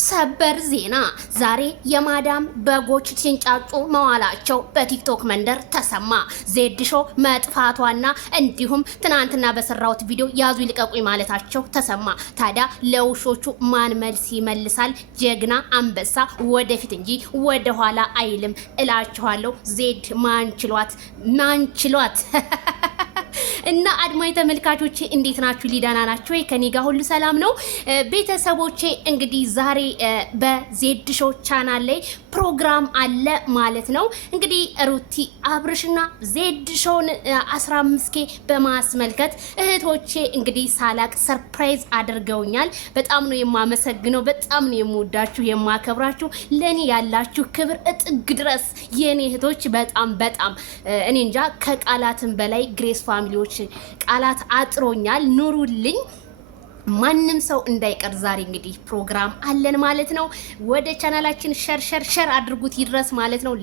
ሰበር ዜና ዛሬ የማዳም በጎች ሲንጫጩ መዋላቸው በቲክቶክ መንደር ተሰማ። ዜድ ሾው መጥፋቷና እንዲሁም ትናንትና በሰራውት ቪዲዮ ያዙ ይልቀቁኝ ማለታቸው ተሰማ። ታዲያ ለውሾቹ ማን መልስ ይመልሳል? ጀግና አንበሳ ወደፊት እንጂ ወደ ኋላ አይልም እላችኋለሁ። ዜድ ማንችሏት እና አድማጭ ተመልካቾቼ እንዴት ናችሁ? ሊዳና ናችሁ ወይ? ከኔ ጋር ሁሉ ሰላም ነው። ቤተሰቦቼ እንግዲህ ዛሬ በዜድ ሾው ቻናል ላይ ፕሮግራም አለ ማለት ነው። እንግዲህ ሩቲ አብርሽና ዜድ ሾውን 15K በማስመልከት እህቶቼ እንግዲህ ሳላቅ ሰርፕራይዝ አድርገውኛል። በጣም ነው የማመሰግነው። በጣም ነው የምወዳችሁ የማከብራችሁ። ለኔ ያላችሁ ክብር እጥግ ድረስ የኔ እህቶች በጣም እኔ እንጃ ከቃላትም በላይ ግሬስ ፋሚሊዎች ቃላት አጥሮኛል። ኑሩልኝ። ማንም ሰው እንዳይቀር ዛሬ እንግዲህ ፕሮግራም አለን ማለት ነው። ወደ ቻናላችን ሸር አድርጉት ይድረስ ማለት ነው።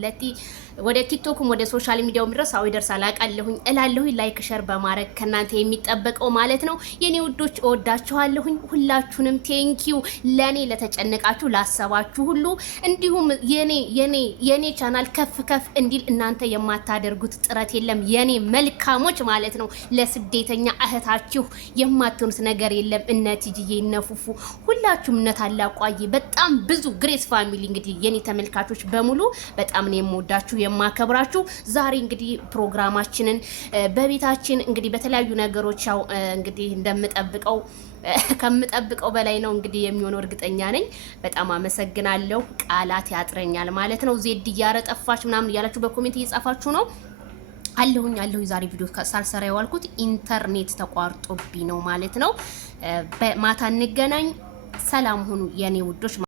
ወደ ቲክቶክም ወደ ሶሻል ሚዲያውም ድረስ አው ይደርሳል አውቃለሁኝ እላለሁኝ። ላይክ ሸር በማድረግ ከናንተ የሚጠበቀው ማለት ነው። የኔ ውዶች እወዳችኋለሁኝ ሁላችሁንም። ቴንኪው ለኔ ለተጨነቃችሁ ላሰባችሁ ሁሉ፣ እንዲሁም የኔ ቻናል ከፍ እንዲል እናንተ የማታደርጉት ጥረት የለም የኔ መልካሞች ማለት ነው። ለስደተኛ እህታችሁ የማትሆኑት ነገር የለም። እነትጂዬ እነፉፉ ሁላችሁም እነታላቋይ በጣም ብዙ ግሬስ ፋሚሊ እንግዲህ የኔ ተመልካቾች በሙሉ በጣም ነው የምወዳችሁ የማከብራችሁ። ዛሬ እንግዲህ ፕሮግራማችንን በቤታችን እንግዲህ በተለያዩ ነገሮች ያው እንግዲህ እንደምጠብቀው ከምጠብቀው በላይ ነው እንግዲህ የሚሆነው እርግጠኛ ነኝ። በጣም አመሰግናለሁ። ቃላት ያጥረኛል ማለት ነው። ዜድ እያረጠፋች ምናምን እያላችሁ በኮሜንት እየጻፋችሁ ነው። አለሁኝ ዛሬ ቪዲዮ ሳልሰራ የዋልኩት ኢንተርኔት ተቋርጦብኝ ነው ማለት ነው። ማታ እንገናኝ። ሰላም ሁኑ የኔ ውዶች።